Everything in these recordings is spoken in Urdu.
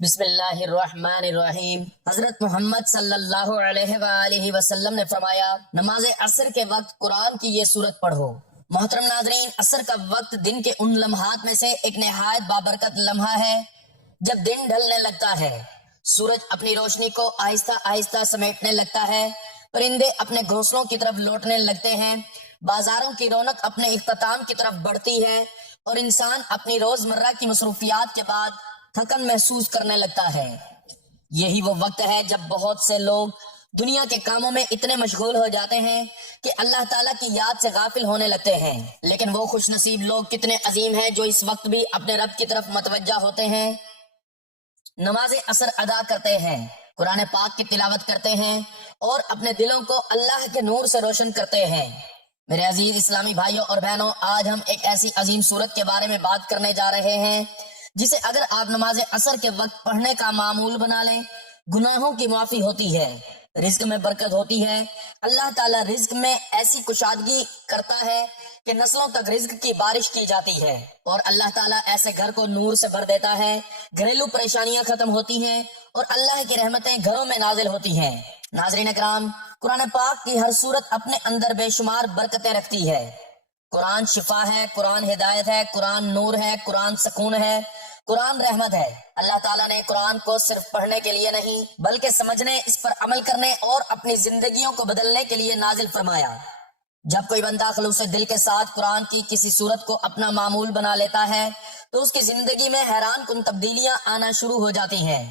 بسم اللہ الرحمن الرحیم۔ حضرت محمد صلی اللہ علیہ وآلہ وسلم نے فرمایا، نماز عصر کے وقت قرآن کی یہ سورت پڑھو۔ محترم ناظرین، عصر کا وقت دن کے ان لمحات میں سے ایک نہایت بابرکت لمحہ ہے جب دن ڈھلنے لگتا ہے، سورج اپنی روشنی کو آہستہ آہستہ سمیٹنے لگتا ہے، پرندے اپنے گھونسلوں کی طرف لوٹنے لگتے ہیں، بازاروں کی رونق اپنے اختتام کی طرف بڑھتی ہے اور انسان اپنی روزمرہ کی مصروفیات کے بعد تھکن محسوس کرنے لگتا ہے۔ یہی وہ وقت ہے جب بہت سے لوگ دنیا کے کاموں میں اتنے مشغول ہو جاتے ہیں کہ اللہ تعالیٰ کی یاد سے غافل ہونے لگتے ہیں، لیکن وہ خوش نصیب لوگ کتنے عظیم ہیں جو اس وقت بھی اپنے رب کی طرف متوجہ ہوتے ہیں، نماز عصر ادا کرتے ہیں، قرآن پاک کی تلاوت کرتے ہیں اور اپنے دلوں کو اللہ کے نور سے روشن کرتے ہیں۔ میرے عزیز اسلامی بھائیوں اور بہنوں، آج ہم ایک ایسی عظیم سورت کے بارے میں بات کرنے جا رہے ہیں جسے اگر آپ نماز عصر کے وقت پڑھنے کا معمول بنا لیں، گناہوں کی معافی ہوتی ہے، رزق میں برکت ہوتی ہے، اللہ تعالیٰ رزق میں ایسی کشادگی کرتا ہے کہ نسلوں تک رزق کی بارش کی جاتی ہے، اور اللہ تعالیٰ ایسے گھر کو نور سے بھر دیتا ہے، گھریلو پریشانیاں ختم ہوتی ہیں اور اللہ کی رحمتیں گھروں میں نازل ہوتی ہیں۔ ناظرین اکرام، قرآن پاک کی ہر سورت اپنے اندر بے شمار برکتیں رکھتی ہے۔ قرآن شفا ہے، قرآن ہدایت ہے، قرآن نور ہے، قرآن سکون ہے، قرآن رحمت ہے۔ اللہ تعالیٰ نے قرآن کو صرف پڑھنے کے لیے نہیں بلکہ سمجھنے، اس پر عمل کرنے اور اپنی زندگیوں کو بدلنے کے لیے نازل فرمایا۔ جب کوئی بندہ خلوص دل کے ساتھ قرآن کی کسی سورت کو اپنا معمول بنا لیتا ہے تو اس کی زندگی میں حیران کن تبدیلیاں آنا شروع ہو جاتی ہیں۔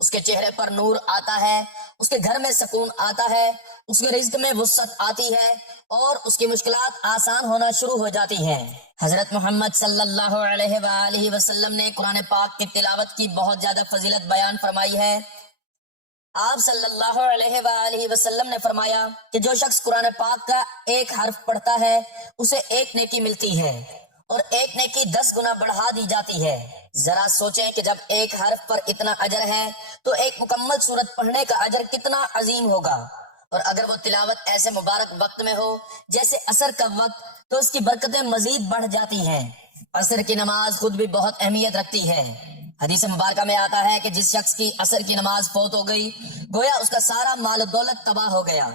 اس کے چہرے پر نور آتا ہے، اس کے گھر میں سکون آتا ہے، اس کے رزق میں وسعت آتی ہے اور اس کی مشکلات آسان ہونا شروع ہو جاتی ہیں۔ حضرت محمد صلی اللہ علیہ وآلہ وسلم نے قرآن پاک کی تلاوت کی بہت زیادہ فضیلت بیان فرمائی ہے۔ آپ صلی اللہ علیہ وآلہ وسلم نے فرمایا کہ جو شخص قرآن پاک کا ایک حرف پڑھتا ہے اسے ایک نیکی ملتی ہے اور ایک نیکی 10 گنا بڑھا دی جاتی ہے۔ ذرا سوچیں کہ جب ایک حرف پر اتنا اجر ہے تو ایک مکمل سورت پڑھنے کا اجر کتنا عظیم ہوگا، اور اگر وہ تلاوت ایسے مبارک وقت میں ہو جیسے عصر کا وقت تو اس کی برکتیں مزید بڑھ جاتی ہیں۔ عصر کی نماز خود بھی بہت اہمیت رکھتی ہے۔ حدیث مبارکہ میں آتا ہے کہ جس شخص کی عصر کی نماز فوت ہو گئی گویا اس کا سارا مال و دولت تباہ ہو گیا۔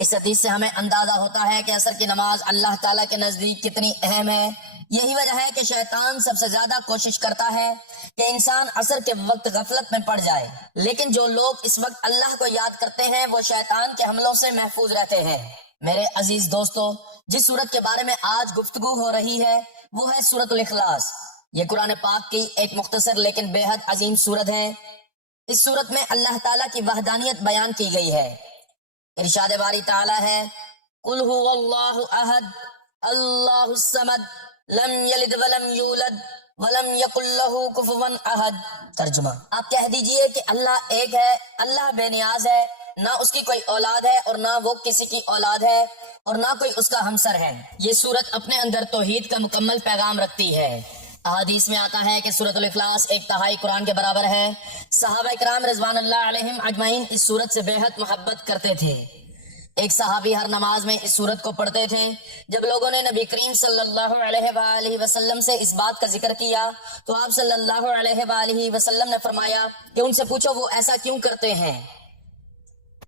اس حدیث سے ہمیں اندازہ ہوتا ہے کہ عصر کی نماز اللہ تعالیٰ کے نزدیک کتنی اہم ہے۔ یہی وجہ ہے کہ شیطان سب سے زیادہ کوشش کرتا ہے کہ انسان عصر کے وقت غفلت میں پڑ جائے، لیکن جو لوگ اس وقت اللہ کو یاد کرتے ہیں وہ شیطان کے حملوں سے محفوظ رہتے ہیں۔ میرے عزیز دوستو، جس سورت کے بارے میں آج گفتگو ہو رہی ہے وہ ہے سورۃ الاخلاص۔ یہ قرآن پاک کی ایک مختصر لیکن بے حد عظیم سورت ہے۔ اس سورت میں اللہ تعالیٰ کی وحدانیت بیان کی گئی ہے۔ ارشاد باری تعالیٰ ہے، قل هو اللہ احد اللہ الصمد لم یلد ولم یولد ولم یکن لہ کفوا احد۔ ترجمہ، آپ کہہ دیجئے کہ اللہ ایک ہے، اللہ بے نیاز ہے، نہ اس کی کوئی اولاد ہے اور نہ وہ کسی کی اولاد ہے اور نہ کوئی اس کا ہمسر ہے۔ یہ سورت اپنے اندر توحید کا مکمل پیغام رکھتی ہے۔ احادیث میں آتا ہے کہ سورۃ الاخلاص 1/3 قرآن کے برابر ہے۔ صحابہ کرام رضوان اللہ علیہم اجمعین اس سورت سے بے حد محبت کرتے تھے۔ ایک صحابی ہر نماز میں اس سورت کو پڑھتے تھے۔ جب لوگوں نے نبی کریم صلی اللہ علیہ وآلہ وسلم سے اس بات کا ذکر کیا تو آپ صلی اللہ علیہ وآلہ وسلم نے فرمایا کہ ان سے پوچھو وہ ایسا کیوں کرتے ہیں۔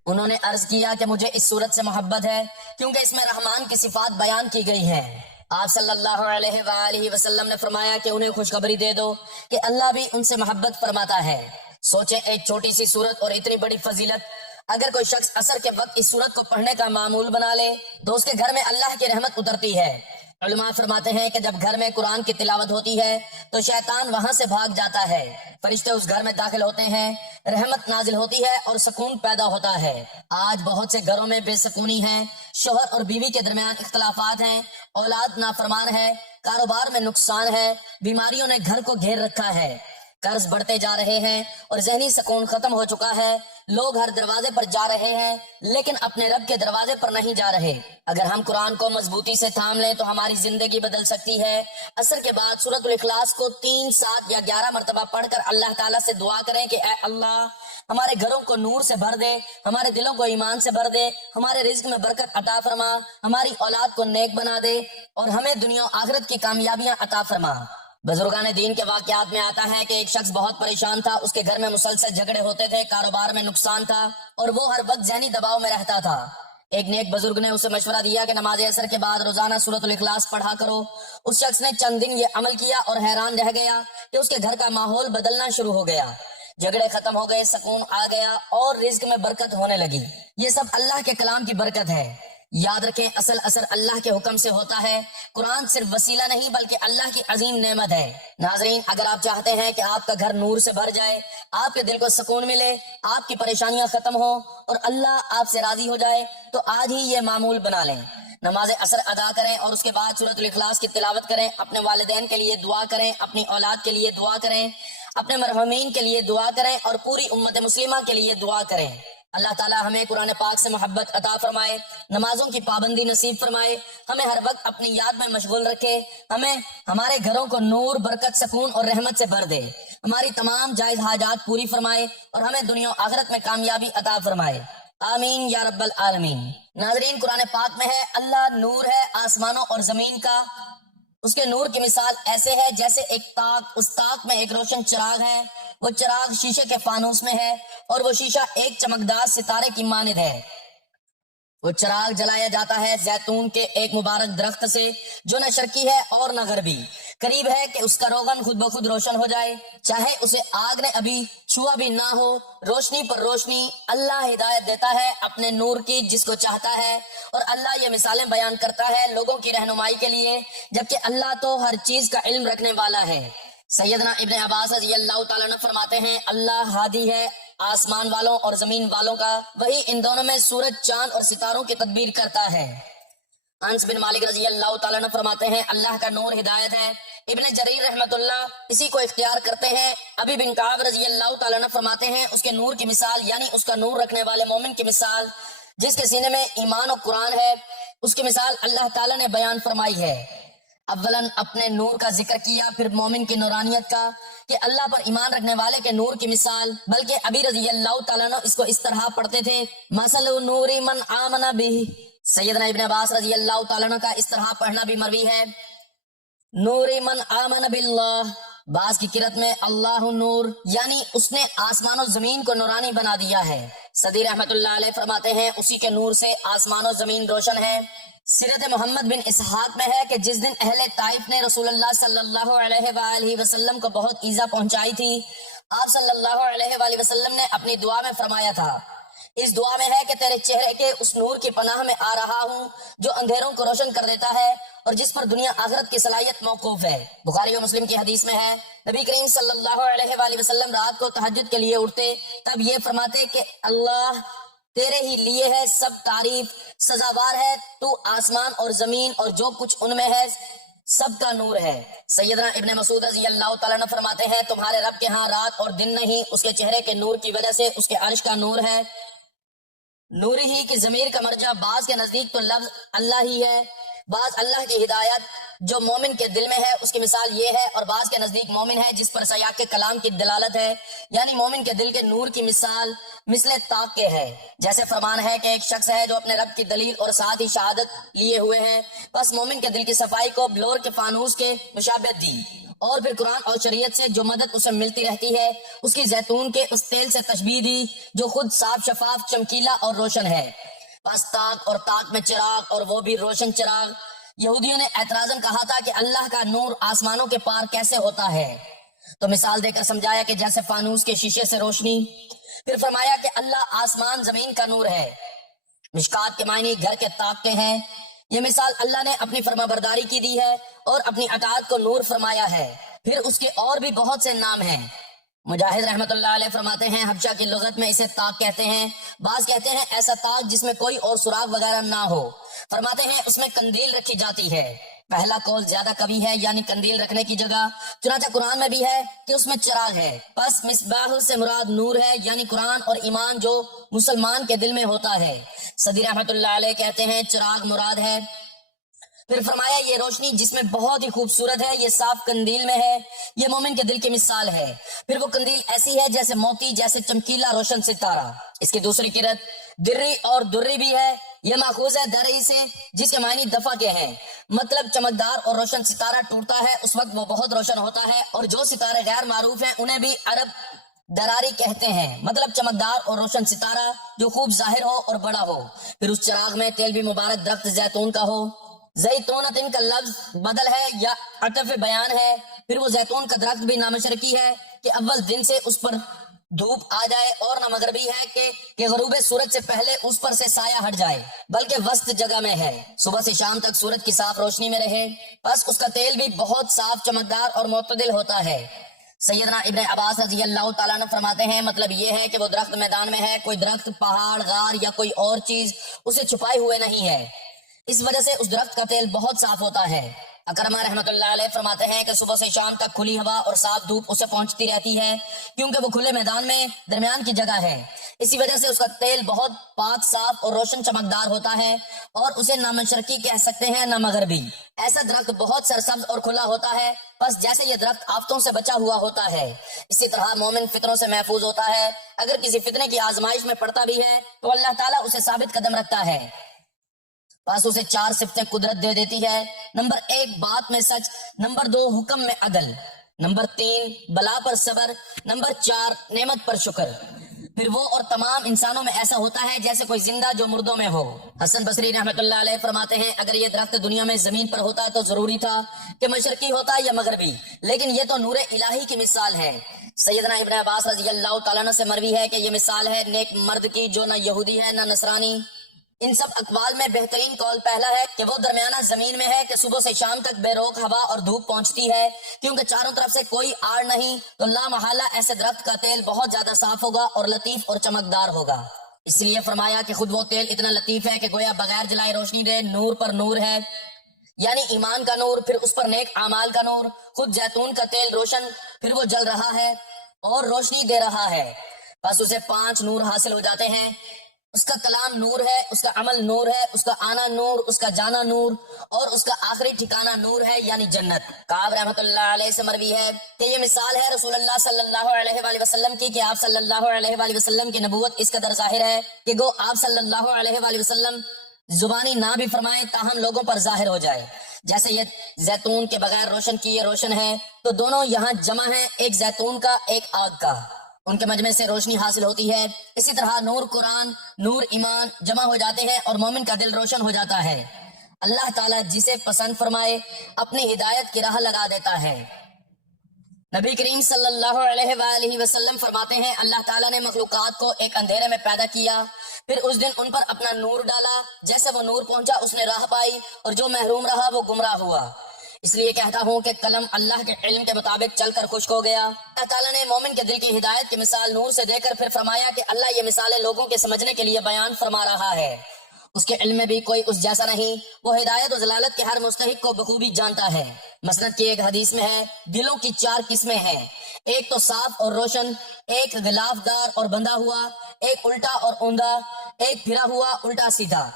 انہوں نے عرض کیا کہ مجھے اس سورت سے محبت ہے کیونکہ اس میں رحمان کی صفات بیان کی گئی ہیں۔ آپ صلی اللہ علیہ وآلہ وسلم نے فرمایا کہ انہیں خوشخبری دے دو کہ اللہ بھی ان سے محبت فرماتا ہے۔ سوچیں، ایک چھوٹی سی سورت اور اتنی بڑی فضیلت۔ اگر کوئی شخص عصر کے وقت اس سورت کو پڑھنے کا معمول بنا لے تو اس کے گھر میں اللہ کی رحمت اترتی ہے۔ علماء فرماتے ہیں کہ جب گھر میں قرآن کی تلاوت ہوتی ہے تو شیطان وہاں سے بھاگ جاتا ہے، فرشتے اس گھر میں داخل ہوتے ہیں، رحمت نازل ہوتی ہے اور سکون پیدا ہوتا ہے۔ آج بہت سے گھروں میں بے سکونی ہے، شوہر اور بیوی کے درمیان اختلافات ہیں، اولاد نافرمان ہے، کاروبار میں نقصان ہے، بیماریوں نے گھر کو گھیر رکھا ہے، قرض بڑھتے جا رہے ہیں اور ذہنی سکون ختم ہو چکا ہے۔ لوگ ہر دروازے پر جا رہے ہیں لیکن اپنے رب کے دروازے پر نہیں جا رہے۔ اگر ہم قرآن کو مضبوطی سے تھام لیں تو ہماری زندگی بدل سکتی ہے۔ عصر کے بعد سورۃ الاخلاص کو 3، 7 یا 11 مرتبہ پڑھ کر اللہ تعالیٰ سے دعا کریں کہ اے اللہ، ہمارے گھروں کو نور سے بھر دے، ہمارے دلوں کو ایمان سے بھر دے، ہمارے رزق میں برکت عطا فرما، ہماری اولاد کو نیک بنا دے اور ہمیں دنیا و آخرت کی کامیابیاں عطا فرما۔ بزرگان دین کے واقعات میں آتا ہے کہ ایک شخص بہت پریشان تھا، اس کے گھر میں مسلسل جھگڑے ہوتے تھے، کاروبار میں نقصان تھا اور وہ ہر وقت ذہنی دباؤ میں رہتا تھا۔ ایک نیک بزرگ نے اسے مشورہ دیا کہ نماز عصر کے بعد روزانہ سورۃ الاخلاص پڑھا کرو۔ اس شخص نے چند دن یہ عمل کیا اور حیران رہ گیا کہ اس کے گھر کا ماحول بدلنا شروع ہو گیا، جھگڑے ختم ہو گئے، سکون آ گیا اور رزق میں برکت ہونے لگی۔ یہ سب اللہ کے کلام کی برکت ہے۔ یاد رکھیں، اصل اثر اللہ کے حکم سے ہوتا ہے۔ قرآن صرف وسیلہ نہیں بلکہ اللہ کی عظیم نعمت ہے۔ ناظرین، اگر آپ چاہتے ہیں کہ آپ کا گھر نور سے بھر جائے، آپ کے دل کو سکون ملے، آپ کی پریشانیاں ختم ہوں اور اللہ آپ سے راضی ہو جائے، تو آج ہی یہ معمول بنا لیں۔ نماز عصر ادا کریں اور اس کے بعد سورۃ الاخلاص کی تلاوت کریں، اپنے والدین کے لیے دعا کریں، اپنی اولاد کے لیے دعا کریں، اپنے مرحومین کے لیے دعا کریں اور پوری امت مسلمہ کے لیے دعا کریں۔ اللہ تعالیٰ ہمیں قرآن پاک سے محبت عطا فرمائے، نمازوں کی پابندی نصیب فرمائے، ہمیں ہر وقت اپنی یاد میں مشغول رکھے، ہمیں ہمارے گھروں کو نور، برکت، سکون اور رحمت سے بھر دے، ہماری تمام جائز حاجات پوری فرمائے اور ہمیں دنیا و آخرت میں کامیابی عطا فرمائے، آمین یا رب العالمین۔ ناظرین، قرآن پاک میں ہے اللہ نور ہے آسمانوں اور زمین کا۔ اس کے نور کی مثال ایسے ہے جیسے ایک تاک، اس تاک میں ایک روشن چراغ ہے، وہ چراغ شیشے کے فانوس میں ہے اور وہ شیشہ ایک چمکدار ستارے کی مانند ہے۔ وہ چراغ جلایا جاتا ہے زیتون کے ایک مبارک درخت سے جو نہ شرقی ہے اور نہ غربی، قریب ہے کہ اس کا روغن خود بخود روشن ہو جائے، چاہے اسے آگ نے ابھی چھوا بھی نہ ہو۔ روشنی پر روشنی، اللہ ہدایت دیتا ہے اپنے نور کی جس کو چاہتا ہے، اور اللہ یہ مثالیں بیان کرتا ہے لوگوں کی رہنمائی کے لیے، جبکہ اللہ تو ہر چیز کا علم رکھنے والا ہے۔ سیدنا ابن عباس رضی اللہ تعالیٰ عنہ فرماتے ہیں، اللہ ہادی ہے آسمان والوں اور زمین والوں کا، وہی ان دونوں میں سورج، چاند اور ستاروں کی تدبیر کرتا ہے۔ انس بن مالک رضی اللہ تعالیٰ عنہ فرماتے ہیں، اللہ کا نور ہدایت ہے۔ ابن جریر رحمت اللہ اسی کو اختیار کرتے ہیں۔ ابی بن کعب رضی اللہ تعالیٰ عنہ فرماتے ہیں، اس کے نور کی مثال یعنی اس کا نور رکھنے والے مومن کی مثال جس کے سینے میں ایمان و قرآن ہے، اس کی مثال اللہ تعالیٰ نے بیان فرمائی ہے۔ اولاً اپنے نور کا ذکر کیا، پھر مومن کی نورانیت کا کہ اللہ پر ایمان رکھنے والے کے نور کی مثال، بلکہ ابی رضی اللہ تعالیٰ عنہ اس کو اس طرح پڑھتے تھے، مثل نور من آمن بہ۔ سیدنا ابن عباس رضی اللہ تعالیٰ عنہ کا اس طرح پڑھنا بھی مروی ہے، نور من آمن باللہ۔ بعض کی قرأت میں اللہ نور، یعنی اس نے آسمان و زمین کو نورانی بنا دیا ہے۔ صدی رحمت اللہ علیہ فرماتے ہیں، اسی کے نور سے آسمان و زمین روشن ہے۔ سیرت محمد بن اسحاق میں ہے کہ جس دن اہل طائف نے رسول اللہ صلی اللہ علیہ وآلہ وسلم کو بہت ایذا پہنچائی تھی، آپ صلی اللہ علیہ وآلہ وسلم نے اپنی دعا میں فرمایا تھا، اس دعا میں ہے کہ تیرے چہرے کے اس نور کی پناہ میں آ رہا ہوں جو اندھیروں کو روشن کر دیتا ہے اور جس پر دنیا آخرت کی صلاحیت موقوف ہے۔ بخاری و مسلم کی حدیث میں ہے، نبی کریم صلی اللہ علیہ وآلہ وسلم رات کو تہجد کے لیے اٹھتے، تب یہ فرماتے کہ اللہ تیرے ہی لیے ہے سب تعریف، سزاوار ہے تو آسمان اور زمین اور جو کچھ ان میں ہے سب کا نور ہے۔ سیدنا ابن مسعود رضی اللہ تعالیٰ عنہ فرماتے ہیں، تمہارے رب کے ہاں رات اور دن نہیں، اس کے چہرے کے نور کی وجہ سے اس کے عرش کا نور ہے۔ نور ہی کی ضمیر کا مرجع بعض کے نزدیک تو لفظ اللہ ہی ہے، بعض اللہ کی ہدایت جو مومن کے دل میں ہے اس کی مثال یہ ہے، اور بعض کے نزدیک مومن ہے جس پر سیاق کے کلام کی دلالت ہے، یعنی مومن کے دل کے نور کی مثال مثل تاک کے ہے۔ جیسے فرمان ہے کہ ایک شخص ہے جو اپنے رب کی دلیل اور ساتھ ہی شہادت لیے ہوئے ہیں، بس مومن کے دل کی صفائی کو بلور کے فانوس کے مشابہت دی، اور پھر قرآن اور شریعت سے جو مدد اسے ملتی رہتی ہے اس کی زیتون کے اس تیل سے تشبیہ دی جو خود صاف، شفاف، چمکیلا اور روشن ہے۔ بس تاک اور تاک میں چراغ، اور وہ بھی روشن چراغ۔ یہودیوں نے اعتراضاً کہا تھا کہ اللہ کا نور آسمانوں کے پار کیسے ہوتا ہے، تو مثال دے کر سمجھایا کہ جیسے فانوس کے شیشے سے روشنی۔ پھر فرمایا کہ اللہ آسمان زمین کا نور ہے۔ مشکات کے معنی گھر کے تاک کے ہیں۔ یہ مثال اللہ نے اپنی فرما برداری کی دی ہے اور اپنی اطاعت کو نور فرمایا ہے۔ پھر اس کے اور بھی بہت سے نام ہیں۔ مجاہد رحمت اللہ علیہ فرماتے ہیں، حبشہ کی لغت میں اسے تاک کہتے ہیں، بعض کہتے ہیں ایسا تاک جس میں کوئی اور سراغ وغیرہ نہ ہو۔ فرماتے ہیں اس میں قندیل رکھی جاتی ہے۔ پہلا قول زیادہ قوی ہے، یعنی قندیل رکھنے کی جگہ، چنانچہ قرآن میں بھی ہے کہ اس میں چراغ ہے۔ پس مصباح سے مراد نور ہے، یعنی قرآن اور ایمان جو مسلمان کے دل میں ہوتا ہے۔ صدی رحمت اللہ علیہ کہتے ہیں چراغ مراد ہے۔ پھر فرمایا یہ روشنی جس میں بہت ہی خوبصورت ہے، یہ صاف قندیل میں ہے، یہ مومن کے دل کی مثال ہے۔ پھر وہ قندیل ایسی ہے جیسے موتی، جیسے چمکیلا روشن ستارہ۔ اس کی دوسری قرأت دری اور دری بھی ہے، یہ ماخوذ ہے درئی سے جس کے معنی دفع کے ہیں، مطلب چمکدار اور روشن ستارہ ٹوٹتا ہے اس وقت وہ بہت روشن ہوتا ہے، اور جو ستارے غیر معروف ہیں انہیں بھی عرب دراری کہتے ہیں، مطلب چمکدار اور روشن ستارہ جو خوب ظاہر ہو اور بڑا ہو۔ پھر اس چراغ میں تیل بھی مبارک درخت زیتون کا ہو۔ زیتونتن کا لفظ بدل ہے یا عطف بیان ہے۔ پھر وہ زیتون کا درخت بھی نامشرکی ہے کہ اول دن سے اس پر دھوپ آ جائے، اور نہ مغربی ہے کہ غروب سورج سے پہلے اس پر سے سایہ ہٹ جائے، بلکہ وسط جگہ میں ہے، صبح سے شام تک سورج کی صاف روشنی میں رہے، بس اس کا تیل بھی بہت صاف، چمکدار اور معتدل ہوتا ہے۔ سیدنا ابن عباس رضی اللہ تعالیٰ عنہ فرماتے ہیں مطلب یہ ہے کہ وہ درخت میدان میں ہے، کوئی درخت پہاڑ، غار یا کوئی اور چیز اسے چھپائے ہوئے نہیں ہے، اس وجہ سے اس درخت کا تیل بہت صاف ہوتا ہے۔ اکرمہ رحمۃ اللہ علیہ فرماتے ہیں کہ صبح سے شام تک کھلی ہوا اور صاف دھوپ اسے پہنچتی رہتی ہے، کیونکہ وہ کھلے میدان میں درمیان کی جگہ ہے، اسی وجہ سے اس کا تیل بہت پاک، صاف اور روشن چمکدار ہوتا ہے، اور اسے نہ مشرقی کہہ سکتے ہیں نہ مغربی۔ ایسا درخت بہت سرسبز اور کھلا ہوتا ہے، بس جیسے یہ درخت آفتوں سے بچا ہوا ہوتا ہے، اسی طرح مومن فتنوں سے محفوظ ہوتا ہے۔ اگر کسی فتنے کی آزمائش میں پڑتا بھی ہے تو اللہ تعالیٰ اسے ثابت قدم رکھتا ہے، بس اسے 4 صفتیں قدرت دے دیتی ہے۔ نمبر 1 بات میں سچ، نمبر 2 حکم میں عدل، نمبر 3 بلا پر صبر، نمبر 4 نعمت پر شکر۔ پھر وہ اور تمام انسانوں میں ایسا ہوتا ہے جیسے کوئی زندہ جو مردوں میں ہو۔ حسن بصری رحمۃ اللہ علیہ فرماتے ہیں اگر یہ درخت دنیا میں زمین پر ہوتا تو ضروری تھا کہ مشرقی ہوتا یا مغربی، لیکن یہ تو نور الہی کی مثال ہے۔ سیدنا ابن عباس رضی اللہ تعالیٰ عنہ سے مروی ہے کہ یہ مثال ہے نیک مرد کی جو نہ یہودی ہے نہ نصرانی۔ ان سب اقوال میں بہترین قول پہلا ہے کہ وہ درمیانہ زمین میں ہے کہ صبح سے شام تک بے روک ہوا اور دھوپ پہنچتی ہے، کیونکہ چاروں طرف سے کوئی آڑ نہیں، تو لا محالہ ایسے درخت کا تیل بہت زیادہ صاف ہوگا اور لطیف اور چمکدار ہوگا۔ اس لیے فرمایا کہ خود وہ تیل اتنا لطیف ہے کہ گویا بغیر جلائے روشنی دے، نور پر نور ہے، یعنی ایمان کا نور، پھر اس پر نیک اعمال کا نور۔ خود زیتون کا تیل روشن، پھر وہ جل رہا ہے اور روشنی دے رہا ہے، بس اسے 5 نور حاصل ہو جاتے ہیں۔ اس کا کلام نور ہے، اس کا عمل نور ہے، اس کا آنا نور، اس کا جانا نور، اور اس کا آخری ٹھکانہ نور ہے یعنی جنت۔ کعب رحمۃ اللہ علیہ سے مروی ہے کہ یہ مثال ہے رسول اللہ صلی اللہ علیہ وآلہ وسلم کی کہ آپ صلی اللہ علیہ وآلہ وسلم کی نبوت اس قدر ظاہر ہے کہ گو آپ صلی اللہ علیہ وآلہ وسلم زبانی نہ بھی فرمائیں تاہم لوگوں پر ظاہر ہو جائے۔ جیسے یہ زیتون کے بغیر روشن کیے روشن ہے، تو دونوں یہاں جمع ہیں، ایک زیتون کا ایک آگ کا، ان کے مجمع سے روشنی حاصل ہوتی ہے۔ اسی طرح نور قرآن، نور ایمان جمع ہو جاتے ہیں اور مومن کا دل روشن ہو جاتا ہے۔ اللہ تعالیٰ جسے پسند فرمائے اپنی ہدایت کی راہ لگا دیتا ہے۔ نبی کریم صلی اللہ علیہ وآلہ وسلم فرماتے ہیں اللہ تعالیٰ نے مخلوقات کو ایک اندھیرے میں پیدا کیا، پھر اس دن ان پر اپنا نور ڈالا، جیسے وہ نور پہنچا اس نے راہ پائی، اور جو محروم رہا وہ گمراہ ہوا۔ اس لیے کہتا ہوں کہ قلم اللہ کے علم کے مطابق چل کر خشک ہو گیا۔ اللہ تعالیٰ نے مومن کے دل کی ہدایت کی مثال نور سے دے کر پھر فرمایا کہ اللہ یہ مثالیں لوگوں کے سمجھنے کے لیے بیان فرما رہا ہے، اس کے علم میں بھی کوئی اس جیسا نہیں، وہ ہدایت و ضلالت کے ہر مستحق کو بخوبی جانتا ہے۔ مسند کی ایک حدیث میں ہے دلوں کی 4 قسمیں ہیں، ایک تو صاف اور روشن، ایک غلاف دار اور بندھا ہوا، ایک الٹا اور اوندا، ایک پھرا ہوا الٹا سیدھا۔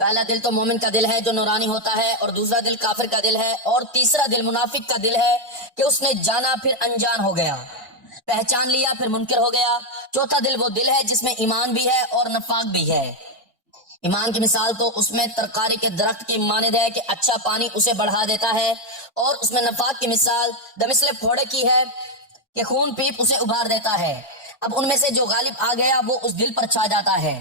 پہلا دل تو مومن کا دل ہے جو نورانی ہوتا ہے، اور دوسرا دل کافر کا دل ہے، اور تیسرا دل منافق کا دل ہے کہ اس نے جانا پھر انجان ہو گیا، پہچان لیا پھر منکر ہو گیا۔ چوتھا دل وہ دل ہے جس میں ایمان بھی ہے اور نفاق بھی ہے۔ ایمان کی مثال تو اس میں ترکاری کے درخت کی مانند ہے کہ اچھا پانی اسے بڑھا دیتا ہے، اور اس میں نفاق کی مثال دمثل پھوڑے کی ہے کہ خون پیپ اسے ابھار دیتا ہے۔ اب ان میں سے جو غالب آ گیا وہ اس دل پر چھا جاتا ہے۔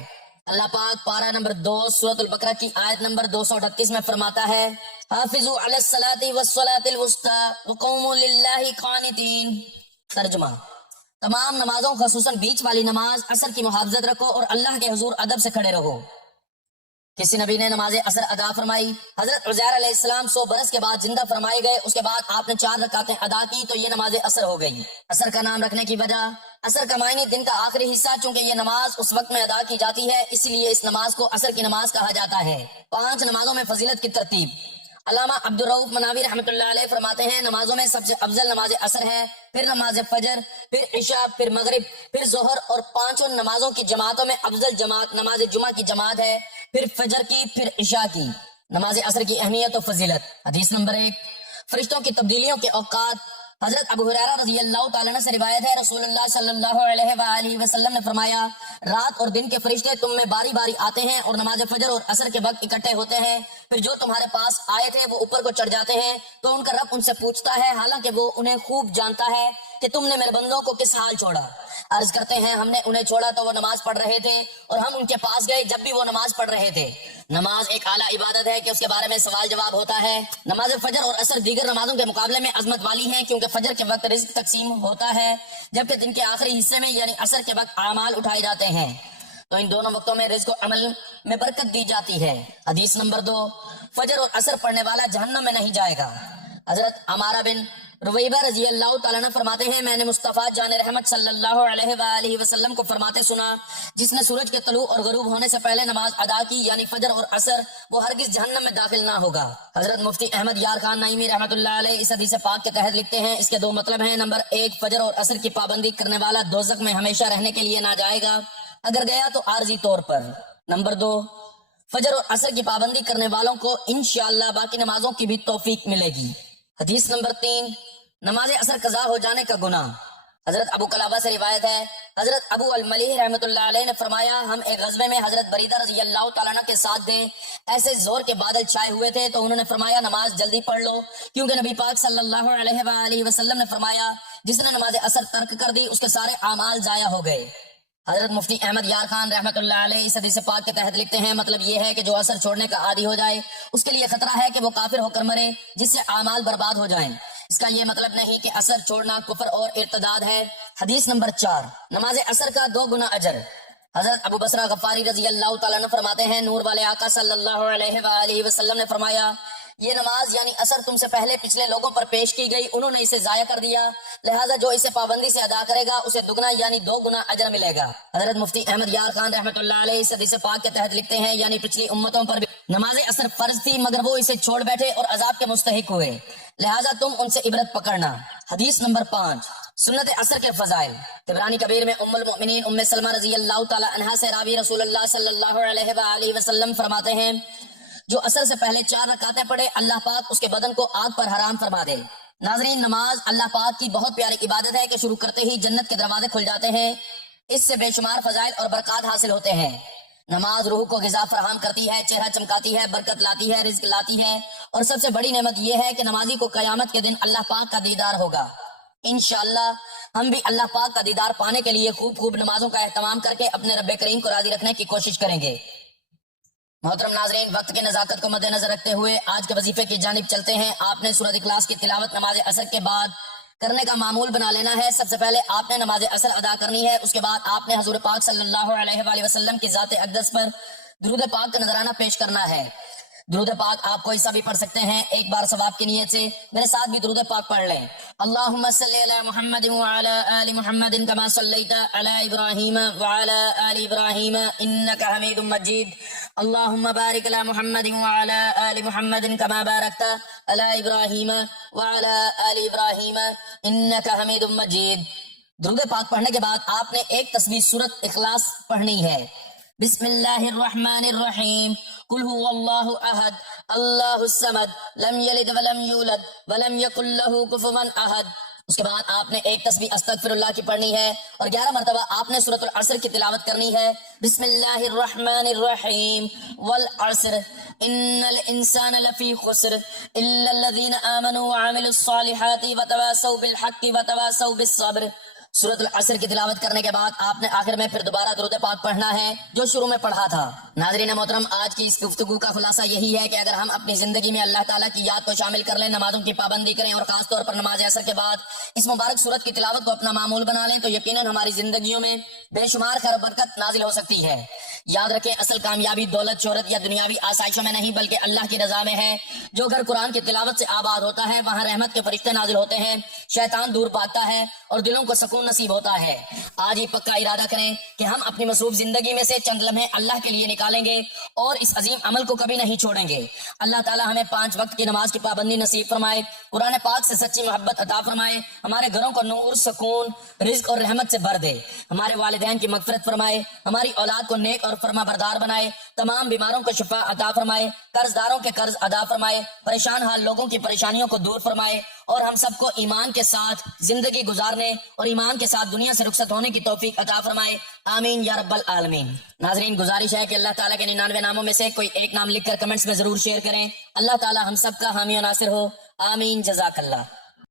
اللہ پاک پارہ نمبر 2 سورۃ البقرہ کی آیت نمبر 238 میں فرماتا ہے حافظوا علی الصلاۃ والصلاۃ الوسطی وقوموا للہ قانتین۔ ترجمہ: تمام نمازوں خصوصاً بیچ والی نماز عصر کی محافظت رکھو اور اللہ کے حضور ادب سے کھڑے رہو۔ کسی نبی نے نماز عصر ادا فرمائی، حضرت عزیر علیہ السلام 100 برس کے بعد زندہ فرمائے گئے، اس کے بعد آپ نے 4 رکعتیں ادا کی تو یہ نماز عصر ہو گئی۔ عصر کا نام رکھنے کی وجہ، عصر کا معنی دن کا آخری حصہ، چونکہ یہ نماز اس وقت میں ادا کی جاتی ہے اس لیے اس نماز کو عصر کی نماز کہا جاتا ہے۔ 5 نمازوں میں فضیلت کی ترتیب۔ علامہ عبدالرؤف مناوی رحمۃ اللہ علیہ فرماتے ہیں نمازوں میں سب سے افضل نماز عصر ہے، پھر نماز فجر، پھر عشاء، پھر مغرب، پھر ظہر، اور 5 نمازوں کی جماعتوں میں افضل جماعت نماز جمعہ کی جماعت ہے، پھر فجر کی، پھر عشاء کی۔ نماز عصر کی اہمیت و فضیلت۔ حدیث نمبر 1، فرشتوں کی تبدیلیوں کے اوقات۔ حضرت ابو ہریرہ رضی اللہ تعالیٰ عنہ سے روایت ہے رسول اللہ صلی اللہ علیہ وآلہ وسلم نے فرمایا رات اور دن کے فرشتے تم میں باری باری آتے ہیں اور نماز فجر اور عصر کے وقت اکٹھے ہوتے ہیں، پھر جو تمہارے پاس آئے تھے وہ اوپر کو چڑھ جاتے ہیں تو ان کا رب ان سے پوچھتا ہے، حالانکہ وہ انہیں خوب جانتا ہے، کہ تم نے میرے بندوں کو کس حال چھوڑا؟ عرض کرتے ہیں ہم نے انہیں چھوڑا تو وہ نماز پڑھ رہے تھے اور ہم ان کے پاس گئے جب بھی وہ نماز پڑھ رہے تھے۔ نماز ایک اعلیٰ عبادت ہے کہ اس کے بارے میں سوال جواب ہوتا ہے۔ نماز فجر اور عصر دیگر نمازوں کے مقابلے میں عظمت والی ہیں، کیونکہ فجر کے وقت رزق تقسیم ہوتا ہے، جبکہ دن کے آخری حصے میں یعنی عصر کے وقت اعمال اٹھائے جاتے ہیں، تو ان دونوں وقتوں میں رزق و عمل میں برکت دی جاتی ہے۔ حدیث نمبر 2، فجر اور عصر پڑھنے والا جہنم میں نہیں جائے گا۔ حضرت عمارہ بن رویبہ رضی اللہ تعالیٰ عنہ فرماتے ہیں، میں نے مصطفیٰ جان رحمت صلی اللہ علیہ وآلہ وسلم کو فرماتے سنا، جس نے سورج کے طلوع اور غروب ہونے سے پہلے نماز ادا کی یعنی فجر اور عصر، وہ ہرگز جہنم میں داخل نہ ہوگا۔ حضرت مفتی احمد یار خان نعیمی رحمت اللہ علیہ اس حدیث پاک کے تحت لکھتے ہیں، اس کے 2 مطلب ہیں۔ نمبر 1، فجر اور عصر کی پابندی کرنے والا دوزخ میں ہمیشہ رہنے کے لیے نہ جائے گا، اگر گیا تو عارضی طور پر۔ نمبر 2، فجر اور عصر کی پابندی کرنے والوں کو انشاءاللہ باقی نمازوں کی بھی توفیق ملے گی۔ حدیث نمبر 3، نماز عصر قضا ہو جانے کا گناہ۔ حضرت ابو قلابہ سے روایت ہے، حضرت ابو الملیح رحمت اللہ علیہ نے فرمایا، ہم ایک غزوے میں حضرت بریدہ رضی اللہ تعالیٰ عنہ کے ساتھ تھے، ایسے زور کے بادل چھائے ہوئے تھے تو انہوں نے فرمایا نماز جلدی پڑھ لو، کیونکہ نبی پاک صلی اللہ علیہ وآلہ وسلم نے فرمایا جس نے نماز عصر ترک کر دی اس کے سارے اعمال ضائع ہو گئے۔ حضرت مفتی احمد یار خان رحمت اللہ علیہ اس حدیث پاک کے تحت لکھتے ہیں، مطلب یہ ہے کہ جو عصر چھوڑنے کا عادی ہو جائے اس کے لیے خطرہ ہے کہ وہ کافر ہو کر مرے، جس سے اعمال برباد ہو جائیں۔ اس کا یہ مطلب نہیں کہ عصر چھوڑنا کفر اور ارتداد ہے۔ حدیث نمبر 4، نماز عصر کا 2 گنا اجر۔ حضرت ابو بصرہ غفاری رضی اللہ تعالیٰ عنہ فرماتے ہیں، نور والے آقا صلی اللہ علیہ وآلہ وسلم نے فرمایا، یہ نماز یعنی عصر تم سے پہلے پچھلے لوگوں پر پیش کی گئی، انہوں نے اسے ضائع کر دیا، لہٰذا جو اسے پابندی سے ادا کرے گا اسے دگنا یعنی 2 گنا اجر ملے گا۔ حضرت مفتی احمد یار خان رحمت اللہ علیہ اس حدیث پاک کے تحت لکھتے ہیں، یعنی پچھلی امتوں پر بھی نماز عصر فرض تھی مگر وہ اسے چھوڑ بیٹھے اور عذاب کے مستحق ہوئے، لہٰذا تم ان سے عبرت پکڑنا۔ حدیث نمبر 5، سنت عصر کے فضائل۔ طبرانی کبیر میں ام المؤمنین ام سلمہ رضی اللہ تعالی عنہا سے راوی رسول اللہ صلی اللہ علیہ وآلہ وسلم فرماتے ہیں، جو عصر سے پہلے 4 رکعتیں پڑھے اللہ پاک اس کے بدن کو آگ پر حرام فرما دے۔ ناظرین، نماز اللہ پاک کی بہت پیاری عبادت ہے کہ شروع کرتے ہی جنت کے دروازے کھل جاتے ہیں، اس سے بے شمار فضائل اور برکات حاصل ہوتے ہیں۔ نماز روح کو غذا فراہم کرتی ہے، چہرہ چمکاتی ہے، برکت لاتی ہے، رزق لاتی ہے، اور سب سے بڑی نعمت یہ ہے کہ نمازی کو قیامت کے دن اللہ پاک کا دیدار ہوگا۔ انشاءاللہ ہم بھی اللہ پاک کا دیدار پانے کے لیے خوب نمازوں کا اہتمام کر کے اپنے رب کریم کو راضی رکھنے کی کوشش کریں گے۔ محترم ناظرین، وقت کی نزاکت کو مد نظر رکھتے ہوئے آج کے وظیفے کی جانب چلتے ہیں۔ آپ نے سورۃ اخلاص کی تلاوت نماز عصر کے بعد کرنے کا معمول بنا لینا ہے۔ سب سے پہلے آپ نے نماز عصر ادا کرنی ہے، اس کے بعد آپ نے حضور پاک صلی اللہ علیہ وآلہ وسلم کی ذات اقدس پر درود پاک کا نذرانہ پیش کرنا ہے۔ درود پاک آپ کوئی سا بھی پڑھ سکتے ہیں، ایک بار ثواب کی نیت سے میرے ساتھ بھی درود پاک پڑھ لیں۔ اللہم صلی علی محمد وعلی آل محمد کما صلیت علی ابراہیم وعلی آل ابراہیم انک حمید مجید۔ اللہم بارک علی محمد وعلی آل محمد کما بارکت علی ابراہیم وعلی آل ابراہیم انک حمید مجید۔ درود پاک پڑھنے کے بعد آپ نے ایک تسبیح سورۃ اخلاص پڑھنی ہے۔ بسم اللہ الرحمن الرحیم، قل هو اللہ احد اللہ الصمد لم یلد ولم یولد ولم یکن لہ کفوا احد۔ اس کے بعد آپ نے ایک تسبیح استغفر اللہ کی پڑھنی ہے اور 11 مرتبہ آپ نے سورۃ العصر کی تلاوت کرنی ہے۔ بسم اللہ الرحمن الرحیم، والعصر ان الانسان لفی خسر الا الذین آمنوا وعملوا الصالحات وتواصوا بالحق وتواصوا بالصبر۔ سورۃ العصر کی تلاوت کرنے کے بعد آپ نے آخر میں پھر دوبارہ درود پاک پڑھنا ہے جو شروع میں پڑھا تھا۔ ناظرین محترم، آج کی اس گفتگو کا خلاصہ یہی ہے کہ اگر ہم اپنی زندگی میں اللہ تعالیٰ کی یاد کو شامل کر لیں، نمازوں کی پابندی کریں اور خاص طور پر نماز عصر کے بعد اس مبارک سورت کی تلاوت کو اپنا معمول بنا لیں تو یقیناً ہماری زندگیوں میں بے شمار خیر و برکت نازل ہو سکتی ہے۔ یاد رکھیں، اصل کامیابی دولت، شہرت یا دنیاوی آسائشوں میں نہیں بلکہ اللہ کی رضا میں ہے۔ جو گھر قرآن کی تلاوت سے آباد ہوتا ہے وہاں رحمت کے فرشتے نازل ہوتے ہیں، شیطان دور بھاگتا ہے اور دلوں کو سکون نصیب ہوتا ہے۔ آج ہی پکا ارادہ کریں کہ ہم اپنی مصروف زندگی میں سے چند لمحے اللہ کے لیے نکالیں گے اور اس عظیم عمل کو کبھی نہیں چھوڑیں گے۔ اللہ تعالی ہمیں 5 وقت کی نماز کی پابندی نصیب فرمائے، قرآن پاک سے سچی محبت عطا فرمائے، ہمارے گھروں کو نور، سکون، رزق اور رحمت سے بھر دے، ہمارے والدین کی مغفرت فرمائے، ہماری اولاد کو نیک اور فرما بردار بنائے، تمام بیماروں کو شفا عطا فرمائے، قرض داروں کے قرض ادا فرمائے، پریشان حال لوگوں کی پریشانیوں کو دور فرمائے، اور ہم سب کو ایمان کے ساتھ زندگی گزارنے اور ایمان کے ساتھ دنیا سے رخصت ہونے کی توفیق عطا فرمائے، آمین یا رب العالمین۔ ناظرین، گزارش ہے کہ اللہ تعالیٰ کے 99 ناموں میں سے کوئی ایک نام لکھ کر کمنٹس میں ضرور شیئر کریں۔ اللہ تعالیٰ ہم سب کا حامی و ناصر ہو، آمین، جزاک اللہ۔